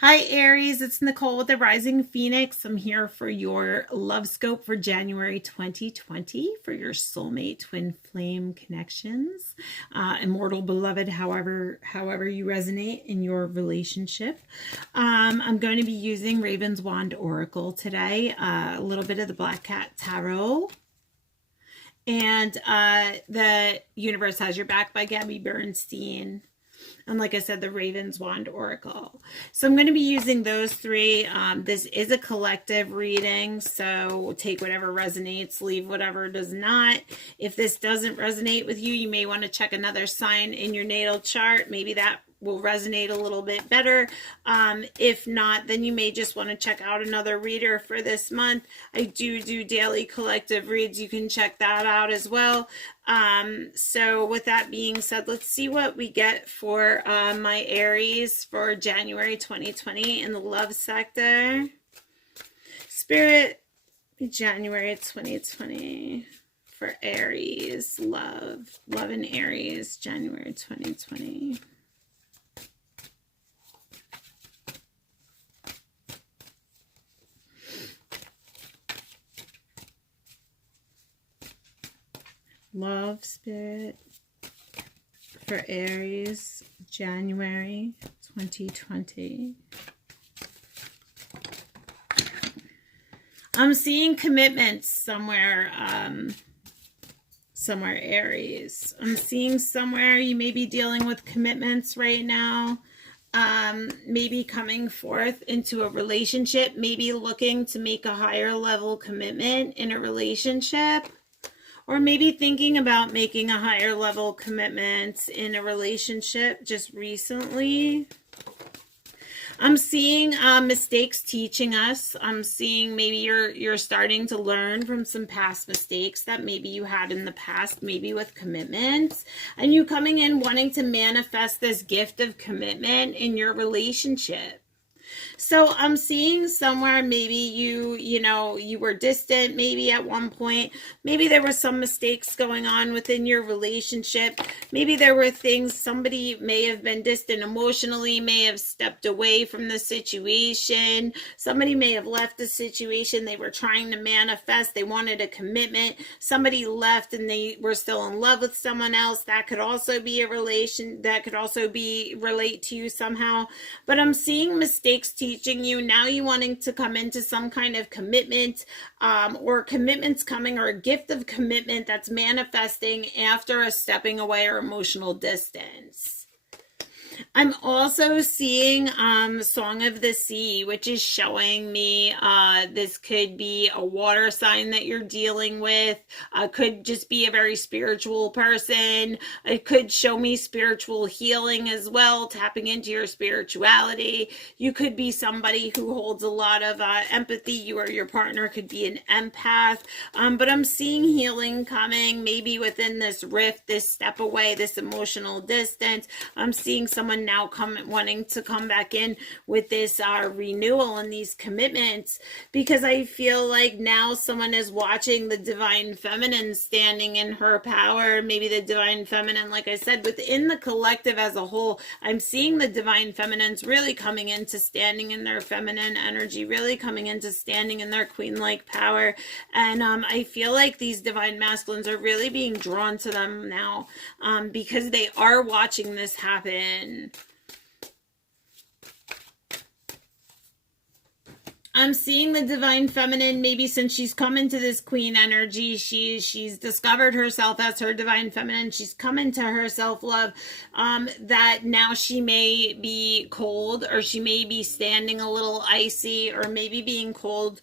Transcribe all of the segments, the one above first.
Hi, Aries. It's Nicole with the Rising Phoenix. I'm here for your love scope for January 2020 for your soulmate twin flame connections, immortal beloved, however you resonate in your relationship. I'm going to be using Raven's Wand Oracle today, a little bit of the Black Cat Tarot. And the Universe Has Your Back by Gabby Bernstein. And like I said, the Raven's Wand Oracle. So I'm going to be using those three. This is a collective reading, so take whatever resonates, leave whatever does not. If this doesn't resonate with you, you may want to check another sign in your natal chart. Maybe that will resonate a little bit better. If not, then you may just want to check out another reader for this month. I do daily collective reads. You can check that out as well. So with that being said, let's see what we get for my Aries for January 2020 in the love sector. Spirit, January 2020 for Aries, love and Aries, January 2020. Love, Spirit, for Aries, January 2020. I'm seeing commitments somewhere, Aries. I'm seeing somewhere you may be dealing with commitments right now. Maybe coming forth into a relationship, maybe looking to make a higher level commitment in a relationship. Or maybe thinking about making a higher level commitment in a relationship just recently. I'm seeing mistakes teaching us. I'm seeing maybe you're starting to learn from some past mistakes that maybe you had in the past, maybe with commitments. And you coming in wanting to manifest this gift of commitment in your relationship. So I'm seeing somewhere maybe you were distant maybe at one point. Maybe there were some mistakes going on within your relationship. Maybe there were things, somebody may have been distant emotionally, may have stepped away from the situation. Somebody may have left the situation they were trying to manifest. They wanted a commitment. Somebody left and they were still in love with someone else. That could also be a relation, that could also be relate to you somehow. But I'm seeing mistakes teaching you now, you wanting to come into some kind of commitment, or commitments coming, or a gift of commitment that's manifesting after a stepping away or emotional distance. I'm also seeing Song of the Sea, which is showing me this could be a water sign that you're dealing with. Could just be a very spiritual person. It could show me spiritual healing as well, tapping into your spirituality. You could be somebody who holds a lot of empathy. You or your partner could be an empath. But I'm seeing healing coming, maybe within this rift, this step away, this emotional distance. I'm seeing someone now wanting to come back in with this renewal and these commitments, because I feel like now someone is watching the divine feminine standing in her power. Maybe the divine feminine, like I said, within the collective as a whole, I'm seeing the divine feminines really coming into standing in their feminine energy, really coming into standing in their queen-like power. And I feel like these divine masculines are really being drawn to them now, because they are watching this happen. I'm seeing the divine feminine, maybe since she's come into this queen energy, she's discovered herself as her divine feminine. She's come into her self-love, that now she may be cold, or she may be standing a little icy, or maybe being cold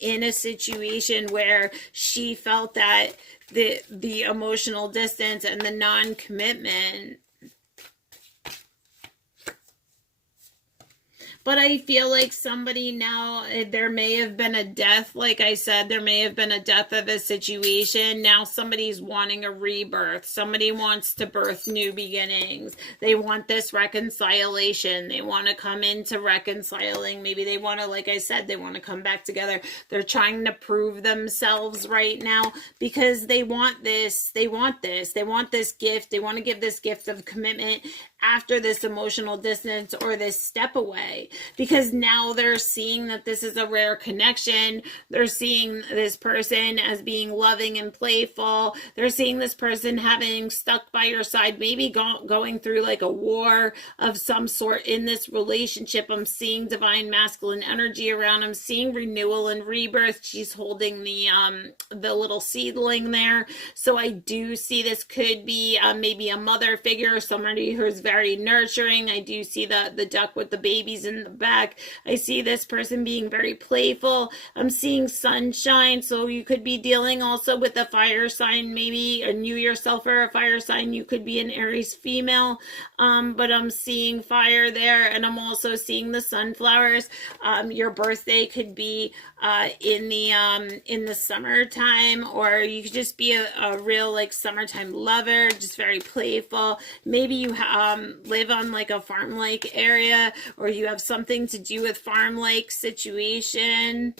in a situation where she felt that the emotional distance and the non-commitment. But I feel like somebody now, there may have been a death. Like I said, there may have been a death of a situation. Now somebody's wanting a rebirth. Somebody wants to birth new beginnings. They want this reconciliation. They want to come into reconciling. Maybe they want to, like I said, they want to come back together. They're trying to prove themselves right now because they want this. They want this. They want this gift. They want to give this gift of commitment. after this emotional distance or this step away, because now they're seeing that this is a rare connection. They're seeing this person as being loving and playful. They're seeing this person having stuck by your side, maybe going through like a war of some sort in this relationship. I'm seeing divine masculine energy around. I'm seeing renewal and rebirth. She's holding the little seedling there. So I do see this could be maybe a mother figure or somebody who's very nurturing. I do see the duck with the babies in the back. I see this person being very playful. I'm seeing sunshine, so you could be dealing also with a fire sign, maybe, and you yourself are a fire sign. You could be an Aries female, but I'm seeing fire there, and I'm also seeing the sunflowers. Your birthday could be in the summertime, or you could just be a real like summertime lover, just very playful. Maybe you live on like a farm-like area, or you have something to do with farm-like situation,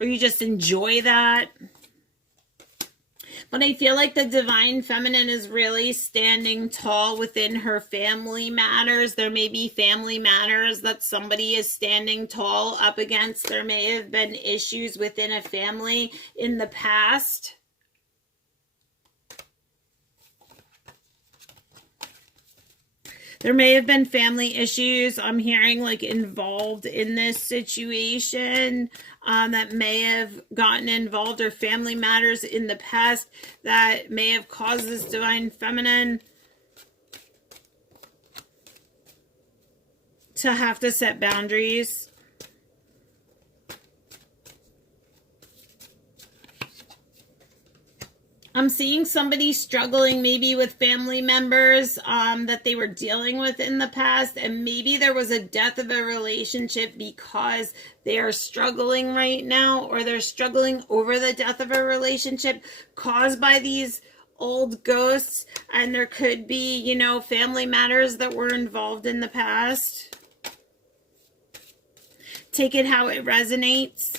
or you just enjoy that. But I feel like the divine feminine is really standing tall within her family matters. There may be family matters that somebody is standing tall up against. There may have been issues within a family in the past. There may have been family issues, I'm hearing, like involved in this situation, that may have gotten involved, or family matters in the past that may have caused this divine feminine to have to set boundaries. I'm seeing somebody struggling maybe with family members that they were dealing with in the past, and maybe there was a death of a relationship because they are struggling right now, or they're struggling over the death of a relationship caused by these old ghosts, and there could be, you know, family matters that were involved in the past. Take it how it resonates.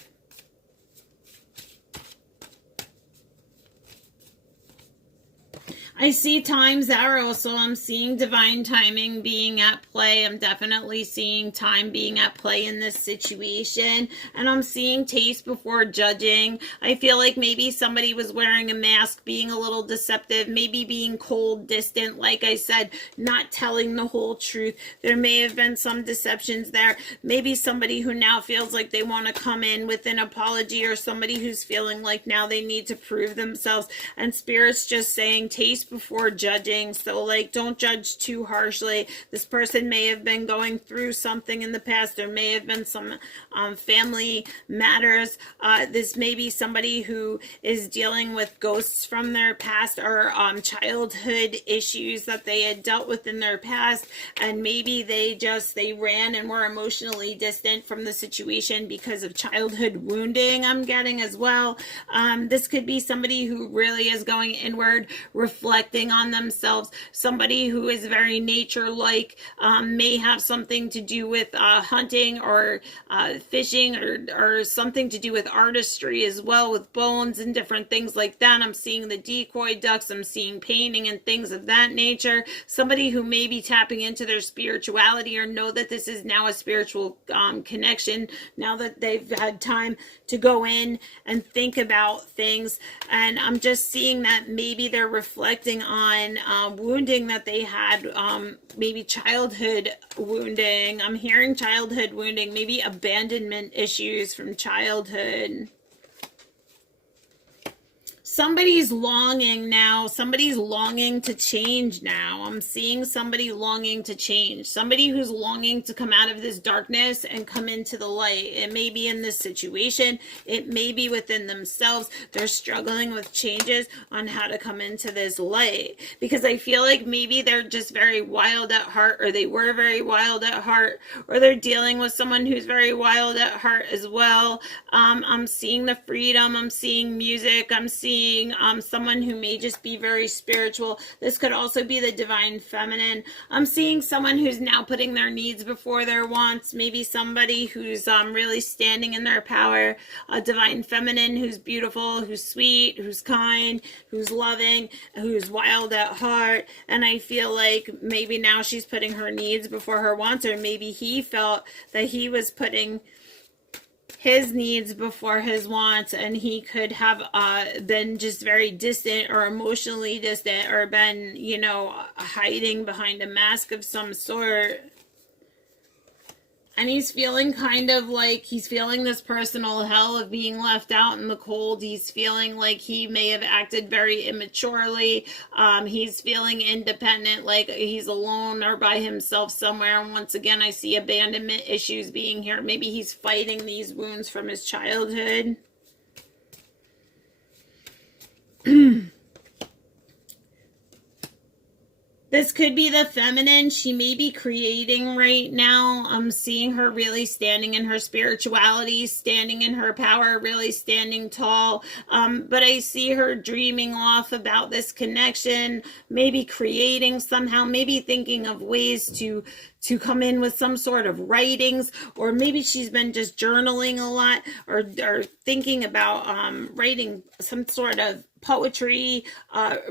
I see time's arrow, so I'm seeing divine timing being at play. I'm definitely seeing time being at play in this situation. And I'm seeing taste before judging. I feel like maybe somebody was wearing a mask, being a little deceptive, maybe being cold, distant, like I said, not telling the whole truth. There may have been some deceptions there. Maybe somebody who now feels like they want to come in with an apology, or somebody who's feeling like now they need to prove themselves. And Spirit's just saying taste before judging. So like, don't judge too harshly. This person may have been going through something in the past. There may have been some family matters. This may be somebody who is dealing with ghosts from their past, or childhood issues that they had dealt with in their past, and maybe they ran and were emotionally distant from the situation because of childhood wounding, I'm getting as well. This could be somebody who really is going inward, reflecting on themselves. Somebody who is very nature-like, may have something to do with hunting, or fishing, or something to do with artistry as well, with bones and different things like that. I'm seeing the decoy ducks. I'm seeing painting and things of that nature. Somebody who may be tapping into their spirituality, or know that this is now a spiritual connection, now that they've had time to go in and think about things. And I'm just seeing that maybe they're reflecting on wounding that they had, maybe childhood wounding. I'm hearing childhood wounding, maybe abandonment issues from childhood. Somebody's longing now. Somebody's longing to change now. I'm seeing somebody longing to change. Somebody who's longing to come out of this darkness and come into the light. It may be in this situation. It may be within themselves. They're struggling with changes on how to come into this light. Because I feel like maybe they're just very wild at heart, or they were very wild at heart, or they're dealing with someone who's very wild at heart as well. I'm seeing the freedom. I'm seeing music. I'm seeing seeing someone who may just be very spiritual. This could also be the divine feminine. I'm seeing someone who's now putting their needs before their wants. Maybe somebody who's really standing in their power. A divine feminine who's beautiful, who's sweet, who's kind, who's loving, who's wild at heart. And I feel like maybe now she's putting her needs before her wants, or maybe he felt that he was putting his needs before his wants, and he could have been just very distant or emotionally distant, or been, you know, hiding behind a mask of some sort. And he's feeling kind of like he's feeling this personal hell of being left out in the cold. He's feeling like he may have acted very immaturely. He's feeling independent, like he's alone or by himself somewhere. And once again, I see abandonment issues being here. Maybe he's fighting these wounds from his childhood. This could be the feminine. She may be creating right now. I'm seeing her really standing in her spirituality, standing in her power, really standing tall. But I see her dreaming off about this connection, maybe creating somehow, maybe thinking of ways to come in with some sort of writings, or maybe she's been just journaling a lot, or thinking about writing some sort of poetry.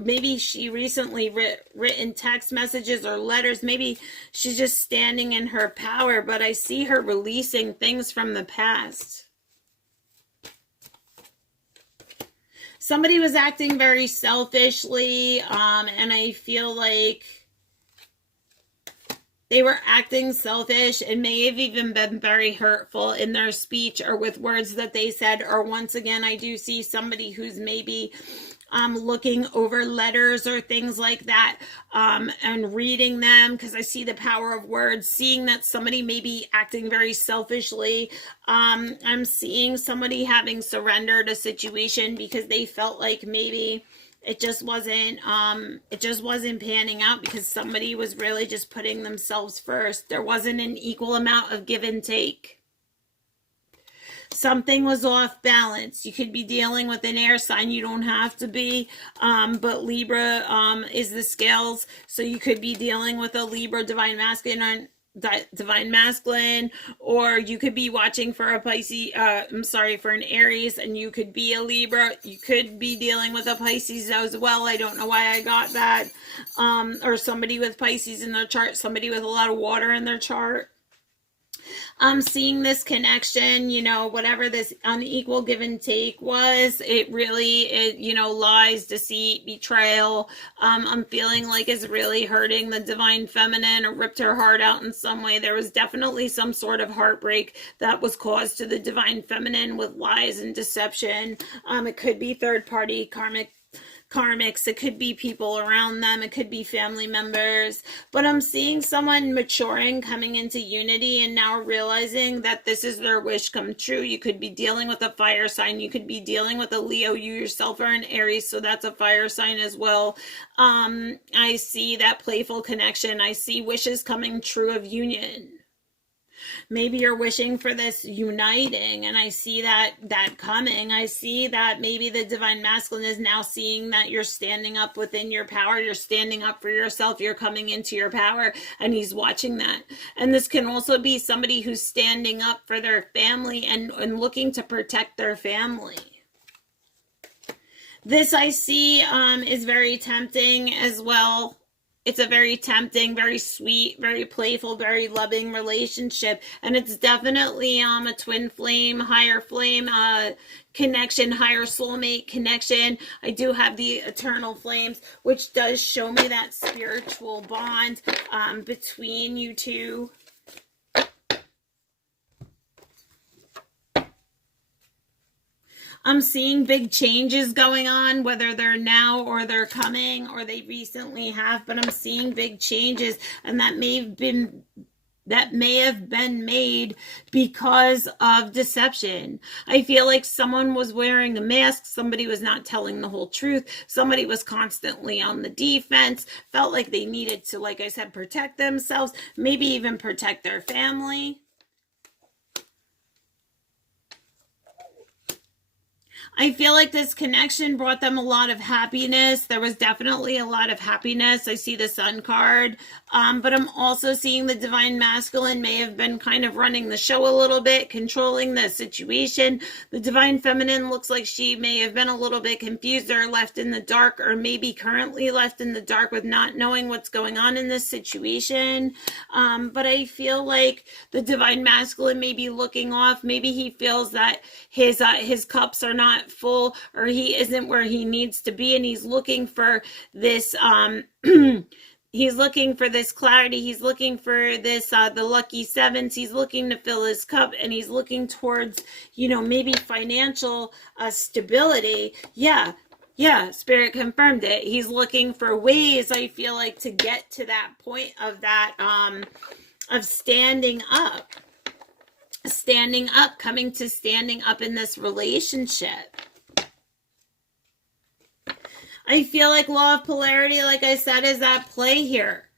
Maybe she recently written text messages or letters. Maybe she's just standing in her power, but I see her releasing things from the past. Somebody was acting very selfishly, and I feel like they were acting selfish and may have even been very hurtful in their speech or with words that they said. Or once again, I do see somebody who's maybe looking over letters or things like that, and reading them, because I see the power of words, seeing that somebody may be acting very selfishly. I'm seeing somebody having surrendered a situation because they felt like maybe it just wasn't panning out, because somebody was really just putting themselves first. There wasn't an equal amount of give and take. Something was off balance. You could be dealing with an air sign. You don't have to be, but Libra is the scales. So you could be dealing with a Libra divine masculine, or you could be watching for a Pisces, for an Aries, and you could be a Libra. You could be dealing with a Pisces as well. I don't know why I got that. Or somebody with Pisces in their chart, somebody with a lot of water in their chart. I'm seeing this connection, you know, whatever this unequal give and take was, it you know, lies, deceit, betrayal, I'm feeling like is really hurting the divine feminine, or ripped her heart out in some way. There was definitely some sort of heartbreak that was caused to the divine feminine with lies and deception. It could be third party karmics, it could be people around them, it could be family members, but I'm seeing someone maturing, coming into unity, and now realizing that this is their wish come true. You could be dealing with a fire sign, you could be dealing with a Leo, you yourself are an Aries, so that's a fire sign as well. I see that playful connection. I see wishes coming true of union. Maybe you're wishing for this uniting, and I see that coming. I see that maybe the divine masculine is now seeing that you're standing up within your power. You're standing up for yourself. You're coming into your power, and he's watching that. And this can also be somebody who's standing up for their family and looking to protect their family. This I see is very tempting as well. It's a very tempting, very sweet, very playful, very loving relationship. And it's definitely a twin flame, higher flame connection, higher soulmate connection. I do have the eternal flames, which does show me that spiritual bond between you two. I'm seeing big changes going on, whether they're now or they're coming or they recently have, but I'm seeing big changes, and that may have been made because of deception. I feel like someone was wearing a mask, somebody was not telling the whole truth, somebody was constantly on the defense, felt like they needed to, like I said, protect themselves, maybe even protect their family. I feel like this connection brought them a lot of happiness. There was definitely a lot of happiness. I see the Sun card, but I'm also seeing the Divine Masculine may have been kind of running the show a little bit, controlling the situation. The Divine Feminine looks like she may have been a little bit confused or left in the dark, or maybe currently left in the dark with not knowing what's going on in this situation. But I feel like the Divine Masculine may be looking off. Maybe he feels that his cups are not full, or he isn't where he needs to be, and he's looking for this he's looking for this clarity. He's looking for this the lucky sevens. He's looking to fill his cup, and he's looking towards, you know, maybe financial stability. Yeah, Spirit confirmed it. He's looking for ways, I feel like, to get to that point of that of standing up, coming to standing up in this relationship. I feel like law of polarity, like I said, is at play here.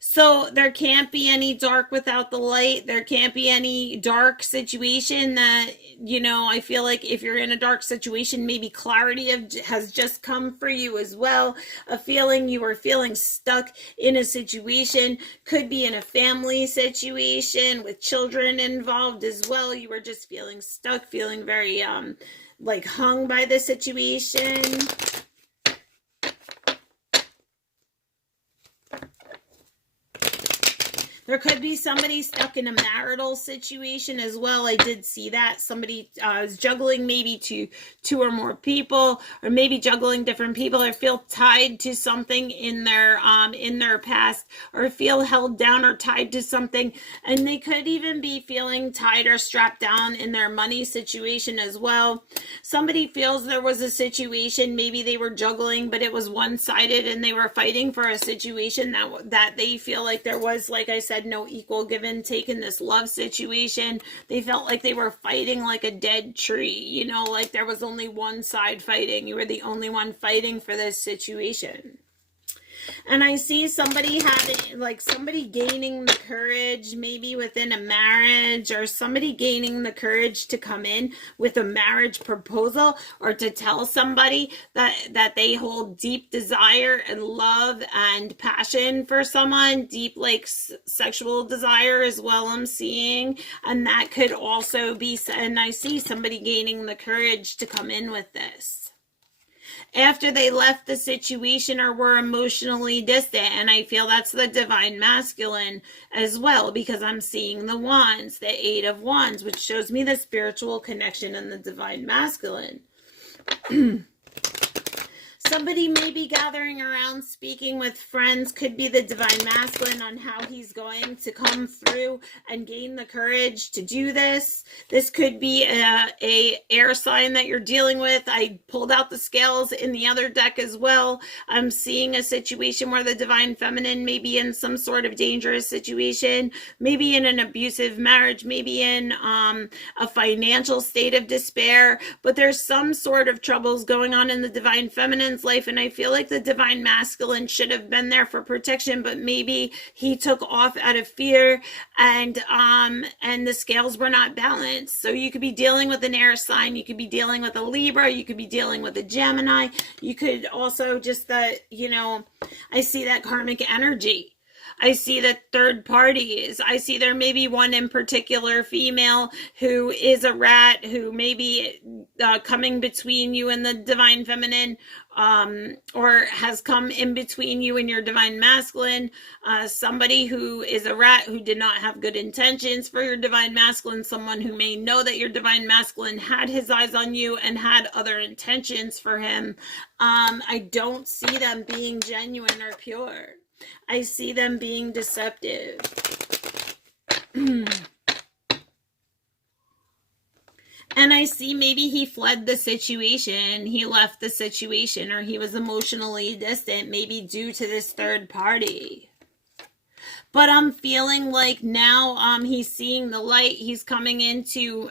So there can't be any dark without the light. There can't be any dark situation that, you know, I feel like if you're in a dark situation, maybe clarity has just come for you as well. A feeling you were feeling stuck in a situation, could be in a family situation with children involved as well. You were just feeling stuck, feeling very like hung by the situation. There could be somebody stuck in a marital situation as well. I did see that. Somebody is juggling maybe two or more people, or maybe juggling different people, or feel tied to something in their past, or feel held down or tied to something. And they could even be feeling tied or strapped down in their money situation as well. Somebody feels there was a situation, maybe they were juggling, but it was one-sided, and they were fighting for a situation that they feel like there was, like I said, no equal give and take in this love situation. They felt like they were fighting like a dead tree, you know, like there was only one side fighting. You were the only one fighting for this situation. And I see somebody having, like, somebody gaining the courage, maybe within a marriage, or somebody gaining the courage to come in with a marriage proposal, or to tell somebody that they hold deep desire and love and passion for someone, deep, like, sexual desire as well, I'm seeing. And that could also be, and I see somebody gaining the courage to come in with this after they left the situation or were emotionally distant. And I feel that's the Divine Masculine as well, because I'm seeing the Wands, the Eight of Wands, which shows me the spiritual connection in the Divine Masculine. Somebody may be gathering around, speaking with friends, could be the Divine Masculine, on how he's going to come through and gain the courage to do this. This could be a air sign that you're dealing with. I pulled out the scales in the other deck as well. I'm seeing a situation where the Divine Feminine may be in some sort of dangerous situation, maybe in an abusive marriage, maybe in a financial state of despair, but there's some sort of troubles going on in the Divine Feminine's life, and I feel like the Divine Masculine should have been there for protection, but maybe he took off out of fear, and the scales were not balanced. So you could be dealing with an air sign, you could be dealing with a Libra, you could be dealing with a Gemini, you could also just I see that karmic energy. I see that third parties. I see there may be one in particular, female, who is a rat, who may be coming between you and the Divine Feminine, or has come in between you and your Divine Masculine. Somebody who is a rat, who did not have good intentions for your Divine Masculine. Someone who may know that your Divine Masculine had his eyes on you and had other intentions for him. I don't see them being genuine or pure. I see them being deceptive. And I see maybe he fled the situation, he left the situation, or he was emotionally distant, maybe due to this third party. But I'm feeling like now he's seeing the light. He's coming into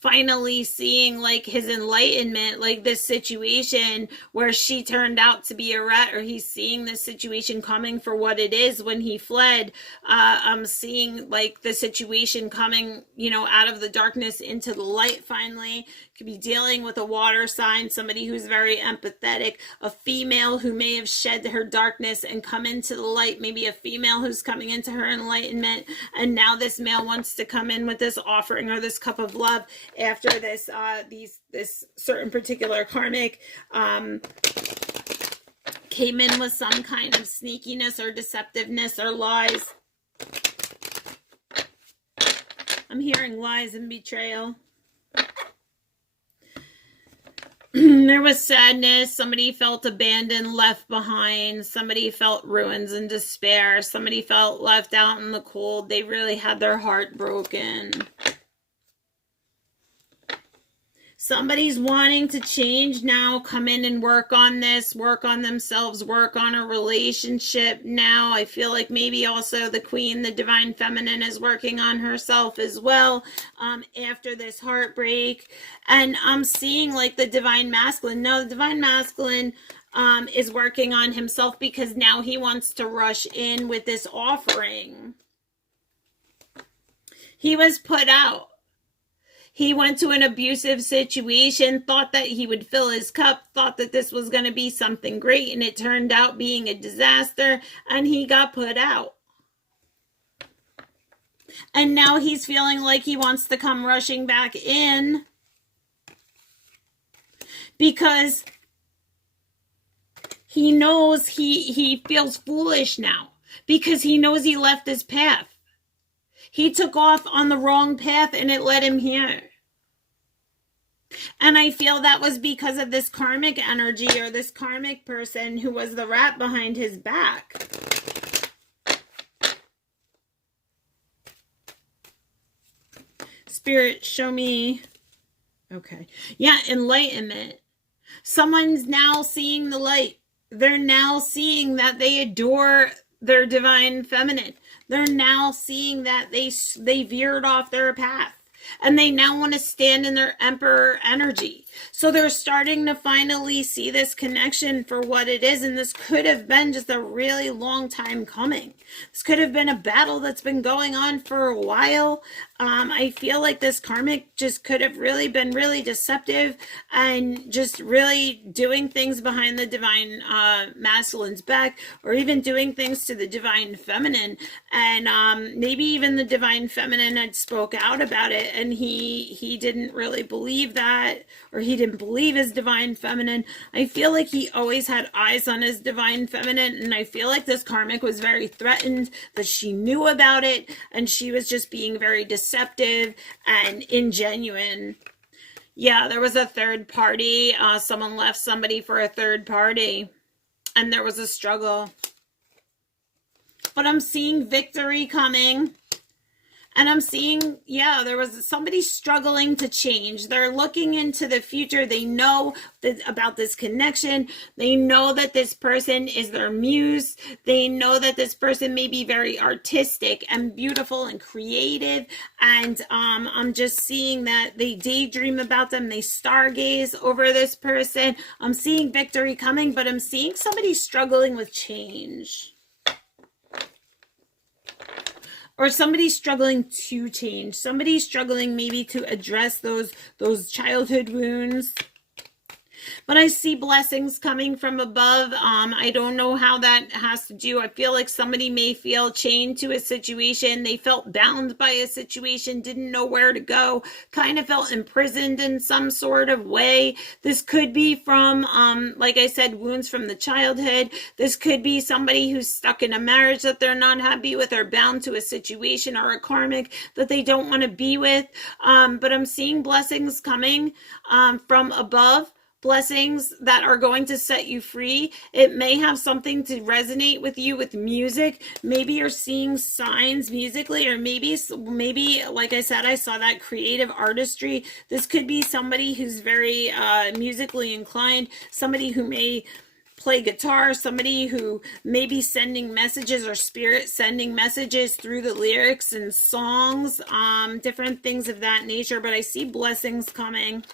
finally seeing like his enlightenment, like this situation where she turned out to be a rat, or he's seeing this situation coming for what it is when he fled. I'm seeing like the situation coming, you know, out of the darkness into the light finally. Could be dealing with a water sign, somebody who's very empathetic, a female who may have shed her darkness and come into the light, maybe a female who's coming into her enlightenment, and now this male wants to come in with this offering or this cup of love after this this certain particular karmic came in with some kind of sneakiness or deceptiveness or lies. I'm hearing lies and betrayal. There was sadness. Somebody felt abandoned, left behind. Somebody felt ruins and despair. Somebody felt left out in the cold. They really had their heart broken. Somebody's wanting to change now, come in and work on this, work on themselves, work on a relationship now. I feel like maybe also the queen, the divine feminine, is working on herself as well after this heartbreak. And I'm seeing like the divine masculine. No, the divine masculine is working on himself because now he wants to rush in with this offering. He was put out. He went to an abusive situation, thought that he would fill his cup, thought that this was going to be something great, and it turned out being a disaster, and he got put out. And now he's feeling like he wants to come rushing back in because he knows he feels foolish now because he knows he left his path. He took off on the wrong path and it led him here. And I feel that was because of this karmic energy or this karmic person who was the rat behind his back. Spirit, show me. Okay. Yeah, enlightenment. Someone's now seeing the light. They're now seeing that they adore their divine feminine. They're now seeing that they veered off their path. And they now want to stand in their emperor energy. So they're starting to finally see this connection for what it is. And this could have been just a really long time coming. This could have been a battle that's been going on for a while. I feel like this karmic just could have really been really deceptive and just really doing things behind the divine masculine's back, or even doing things to the divine feminine. And maybe even the divine feminine had spoke out about it, and he didn't really believe that, or he didn't believe his divine feminine. I feel like he always had eyes on his divine feminine, and I feel like this karmic was very threatened that she knew about it, and she was just being very deceptive and ingenuine. Yeah, there was a third party. Someone left somebody for a third party, and there was a struggle. But I'm seeing victory coming. And I'm seeing, yeah, there was somebody struggling to change. They're looking into the future. They know about this connection. They know that this person is their muse. They know that this person may be very artistic and beautiful and creative. And I'm just seeing that they daydream about them. They stargaze over this person. I'm seeing victory coming, but I'm seeing somebody struggling with change. Or somebody's struggling to change. Somebody's struggling maybe to address those childhood wounds. But I see blessings coming from above. I don't know how that has to do. I feel like somebody may feel chained to a situation. They felt bound by a situation, didn't know where to go, kind of felt imprisoned in some sort of way. This could be from, like I said, wounds from the childhood. This could be somebody who's stuck in a marriage that they're not happy with, or bound to a situation or a karmic that they don't want to be with. But I'm seeing blessings coming from above. Blessings that are going to set you free. It may have something to resonate with you with music. Maybe you're seeing signs musically, or maybe like I said, I saw that creative artistry. This could be somebody who's very musically inclined, somebody who may play guitar, somebody who may be sending messages or spirit sending messages through the lyrics and songs, different things of that nature, but I see blessings coming.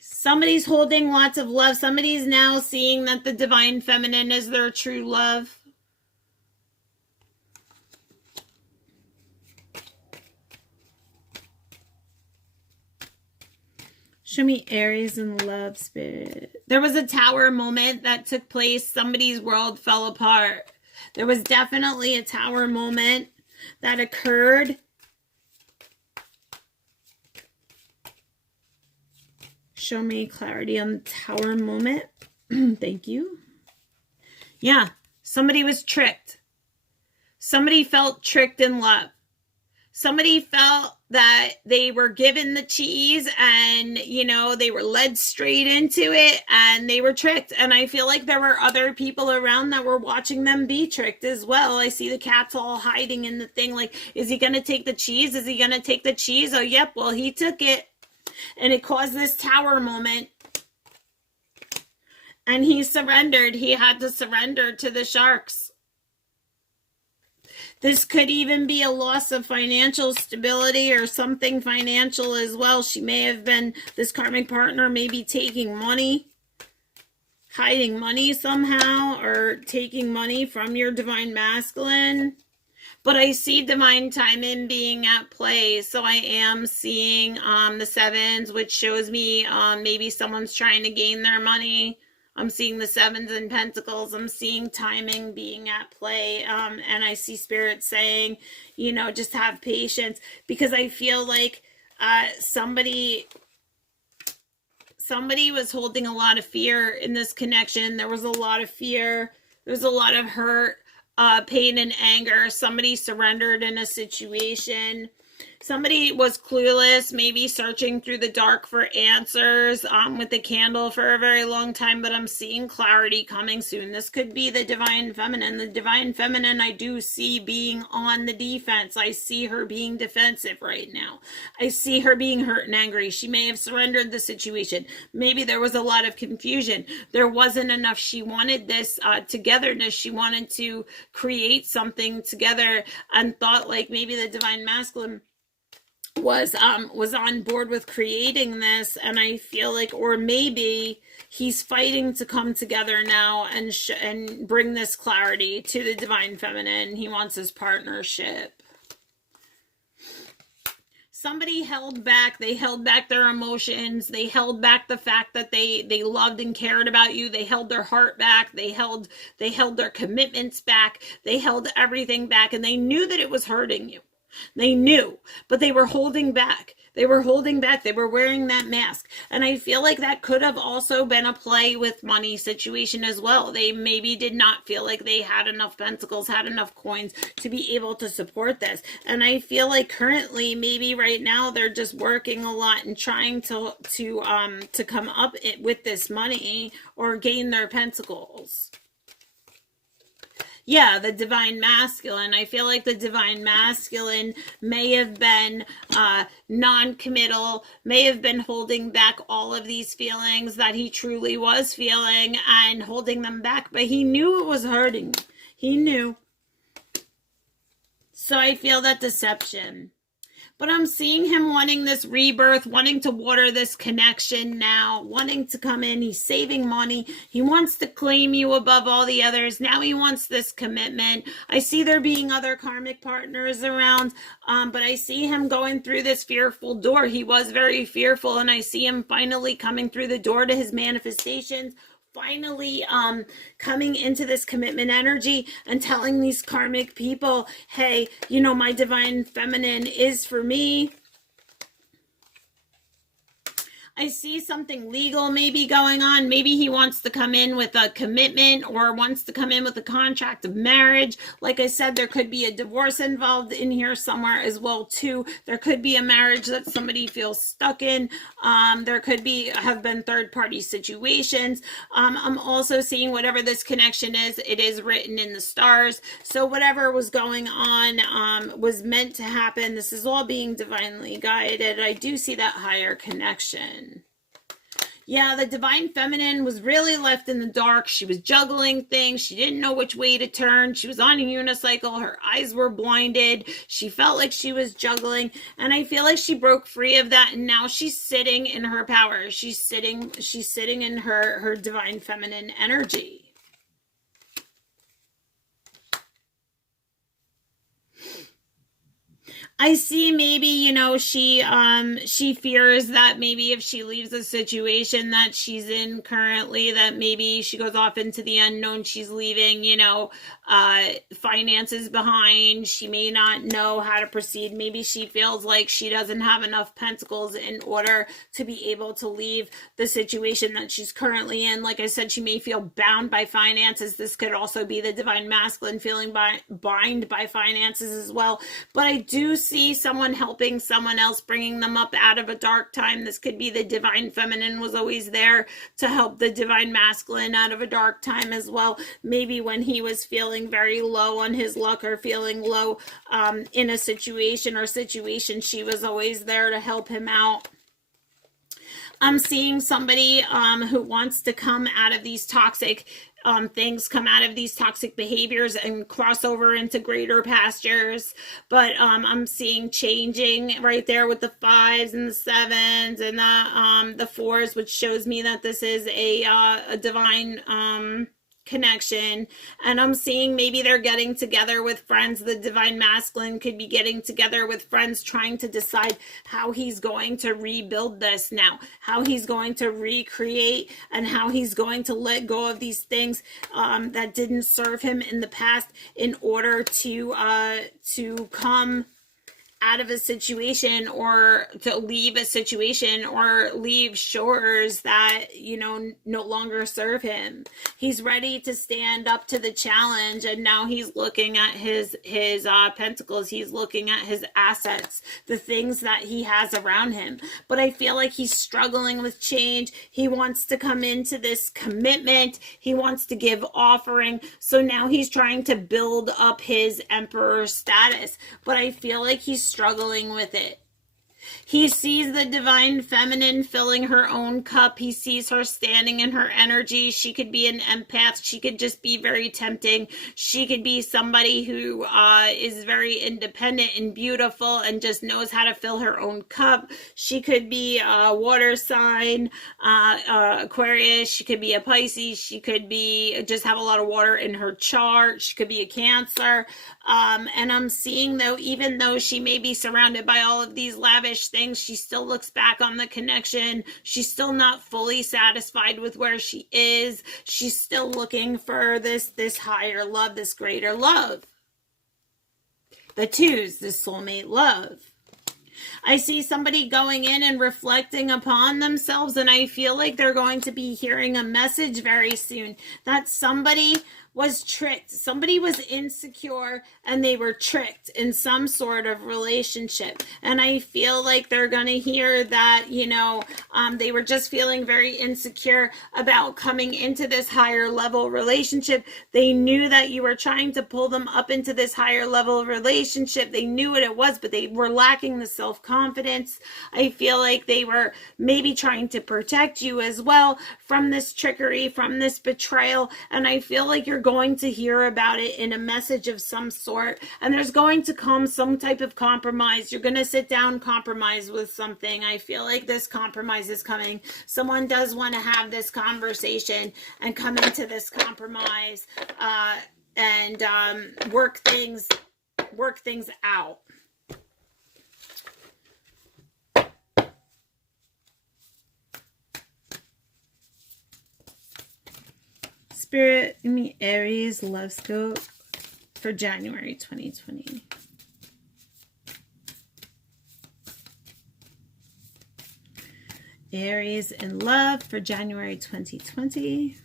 Somebody's holding lots of love. Somebody's now seeing that the divine feminine is their true love. Show me Aries and love spirit. There was a tower moment that took place. Somebody's world fell apart. There was definitely a tower moment that occurred. Show me clarity on the tower moment. Thank you. Yeah, somebody was tricked. Somebody felt tricked in love. Somebody felt that they were given the cheese and, you know, they were led straight into it and they were tricked. And I feel like there were other people around that were watching them be tricked as well. I see the cats all hiding in the thing. Like, is he going to take the cheese? Is he going to take the cheese? Oh, yep. Well, he took it. And it caused this tower moment. And he surrendered. He had to surrender to the sharks. This could even be a loss of financial stability or something financial as well. She may have been, this karmic partner may be taking money, hiding money somehow, or taking money from your divine masculine. But I see divine timing being at play. So I am seeing the sevens, which shows me maybe someone's trying to gain their money. I'm seeing the sevens in pentacles. I'm seeing timing being at play. And I see spirit saying, you know, just have patience. Because I feel like somebody was holding a lot of fear in this connection. There was a lot of fear. There was a lot of hurt, pain, and anger. Somebody surrendered in a situation. Somebody was clueless, maybe searching through the dark for answers with the candle for a very long time, but I'm seeing clarity coming soon. This could be the divine feminine. The divine feminine I do see being on the defense. I see her being defensive right now. I see her being hurt and angry. She may have surrendered the situation. Maybe there was a lot of confusion. There wasn't enough. She wanted this togetherness. She wanted to create something together and thought like maybe the divine masculine was on board with creating this, and I feel like, or maybe he's fighting to come together now and bring this clarity to the divine feminine. He wants his partnership. Somebody held back. They held back their emotions. They held back the fact that they loved and cared about you. They held their heart back. They held their commitments back. They held everything back, and they knew that it was hurting you. They knew, but they were holding back. They were holding back. They were wearing that mask. And I feel like that could have also been a play with money situation as well. They maybe did not feel like they had enough pentacles, had enough coins to be able to support this. And I feel like currently, maybe right now, they're just working a lot and trying to come up with this money or gain their pentacles. Yeah, the divine masculine. I feel like the divine masculine may have been non-committal, may have been holding back all of these feelings that he truly was feeling and holding them back, but he knew it was hurting. He knew. So I feel that deception. But I'm seeing him wanting this rebirth, wanting to water this connection now, wanting to come in. He's saving money. He wants to claim you above all the others. Now he wants this commitment. I see there being other karmic partners around, but I see him going through this fearful door. He was very fearful, and I see him finally coming through the door to his manifestations, finally coming into this commitment energy and telling these karmic people, hey, you know, my divine feminine is for me. I see something legal maybe going on. Maybe he wants to come in with a commitment or wants to come in with a contract of marriage. Like I said, there could be a divorce involved in here somewhere as well too. There could be a marriage that somebody feels stuck in. There could have been third-party situations. I'm also seeing whatever this connection is, it is written in the stars. So whatever was going on was meant to happen. This is all being divinely guided. I do see that higher connection. Yeah, the divine feminine was really left in the dark. She was juggling things. She didn't know which way to turn. She was on a unicycle. Her eyes were blinded. She felt like she was juggling. And I feel like she broke free of that. And now she's sitting in her power. She's sitting in her divine feminine energy. I see maybe, you know, she fears that maybe if she leaves the situation that she's in currently, that maybe she goes off into the unknown, she's leaving, you know, finances behind. She may not know how to proceed. Maybe she feels like she doesn't have enough pentacles in order to be able to leave the situation that she's currently in. Like I said, she may feel bound by finances. This could also be the divine masculine feeling bind by finances as well. But I do see someone helping someone else, bringing them up out of a dark time. This could be the divine feminine was always there to help the divine masculine out of a dark time as well. Maybe when he was feeling very low on his luck or feeling low in a situation, she was always there to help him out. I'm seeing somebody who wants to come out of these toxic things, come out of these toxic behaviors and cross over into greater pastures. But I'm seeing changing right there with the 5s and the 7s and the 4s, which shows me that this is a divine connection. And I'm seeing maybe they're getting together with friends. The divine masculine could be getting together with friends, trying to decide how he's going to rebuild this now, how he's going to recreate, and how he's going to let go of these things that didn't serve him in the past in order to come out of a situation, or to leave a situation, or leave shores that, you know, no longer serve him. He's ready to stand up to the challenge, and now he's looking at his pentacles. He's looking at his assets, the things that he has around him. But I feel like he's struggling with change. He wants to come into this commitment. He wants to give offering. So now he's trying to build up his emperor status. But I feel like he's struggling with it. He sees the divine feminine filling her own cup. He sees her standing in her energy. She could be an empath. She could just be very tempting. She could be somebody who is very independent and beautiful and just knows how to fill her own cup. She could be a water sign, Aquarius. She could be a Pisces. She could be just have a lot of water in her chart. She could be a Cancer. And I'm seeing, though, even though she may be surrounded by all of these lavish things, she still looks back on the connection. She's still not fully satisfied with where she is. She's still looking for this higher love, this greater love. The 2s, this soulmate love. I see somebody going in and reflecting upon themselves, and I feel like they're going to be hearing a message very soon that somebody was tricked. Somebody was insecure and they were tricked in some sort of relationship. And I feel like they're going to hear that, you know, they were just feeling very insecure about coming into this higher level relationship. They knew that you were trying to pull them up into this higher level relationship. They knew what it was, but they were lacking the self-confidence. I feel like they were maybe trying to protect you as well from this trickery, from this betrayal. And I feel like you're going to hear about it in a message of some sort, and there's going to come some type of compromise. You're going to sit down, compromise with something. I feel like this compromise is coming. Someone does want to have this conversation and come into this compromise and work things out. Spirit, give me Aries Love Scope for January 2020. Aries in love for January 2020.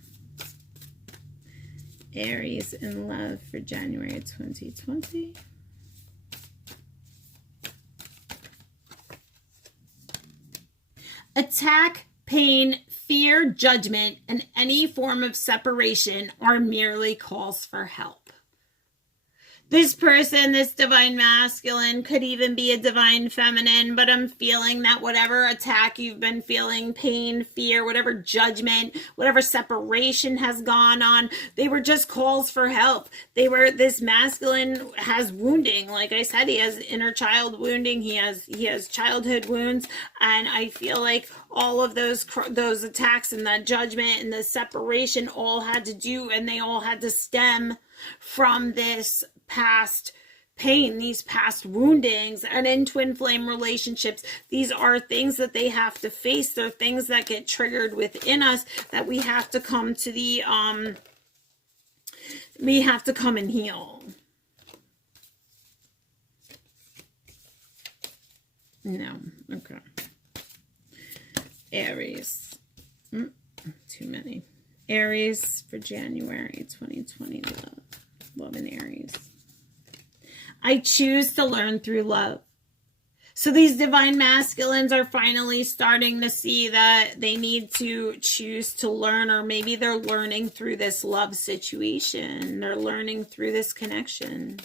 Aries in love for January 2020. Attack, pain, fear, judgment, and any form of separation are merely calls for help. This person, this divine masculine, could even be a divine feminine, but I'm feeling that whatever attack you've been feeling, pain, fear, whatever judgment, whatever separation has gone on, they were just calls for help. This masculine has wounding. Like I said, he has inner child wounding. He has childhood wounds. And I feel like all of those attacks and that judgment and the separation all had to do, and they all had to stem from this past pain, these past woundings. And in twin flame relationships, these are things that they have to face. They're things that get triggered within us that we have to come to we have to come and heal. No. Okay. Aries. Too many. Aries for January 2020. Love in Aries. I choose to learn through love. So these divine masculines are finally starting to see that they need to choose to learn, or maybe they're learning through this love situation. They're learning through this connection.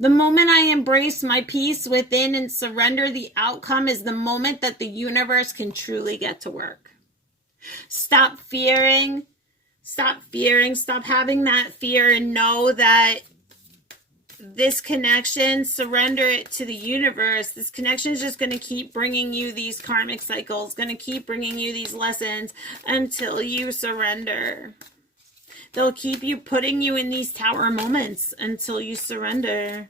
The moment I embrace my peace within and surrender the outcome is the moment that the universe can truly get to work. Stop fearing. Stop having that fear, and know that this connection, surrender it to the universe. This connection is just going to keep bringing you these karmic cycles, going to keep bringing you these lessons until you surrender. They'll keep putting you in these tower moments until you surrender.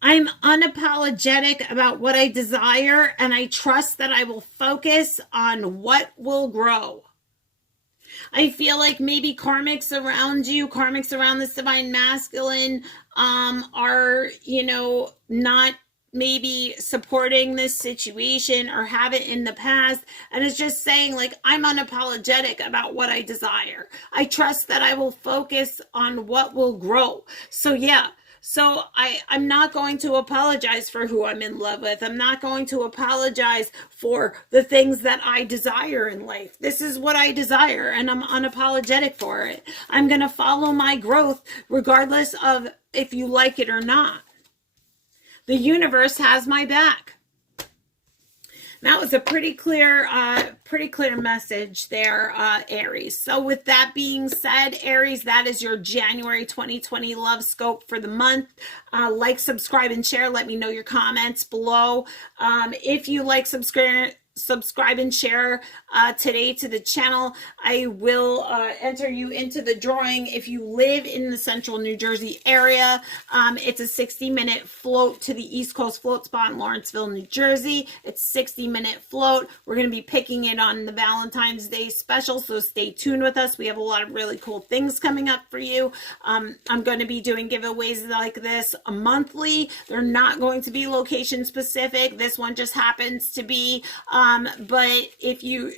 I'm unapologetic about what I desire, and I trust that I will focus on what will grow. I feel like maybe karmics around you, karmics around this divine masculine, are, not maybe supporting this situation or have it in the past. And it's just saying, like, I'm unapologetic about what I desire. I trust that I will focus on what will grow. So yeah. So I'm not going to apologize for who I'm in love with. I'm not going to apologize for the things that I desire in life. This is what I desire, and I'm unapologetic for it. I'm going to follow my growth regardless of if you like it or not. The universe has my back. That was a pretty clear message there, Aries. So with that being said, Aries, that is your January 2020 love scope for the month. Like, subscribe, and share. Let me know your comments below. If you like, subscribe and share today to the channel, I will enter you into the drawing. If you live in the central New Jersey area, it's a 60-minute float to the East Coast Float Spot in Lawrenceville, New Jersey. It's 60-minute float. We're going to be picking it on the Valentine's Day special, so stay tuned with us. We have a lot of really cool things coming up for you. I'm going to be doing giveaways like this monthly. They're not going to be location specific. This one just happens to be but if you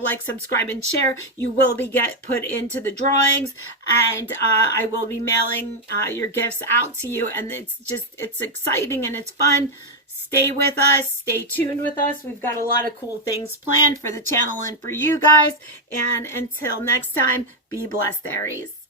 like, subscribe, and share, you will be put into the drawings, and I will be mailing your gifts out to you, and it's exciting and it's fun. Stay with us, stay tuned with us. We've got a lot of cool things planned for the channel and for you guys, and until next time, be blessed, Aries.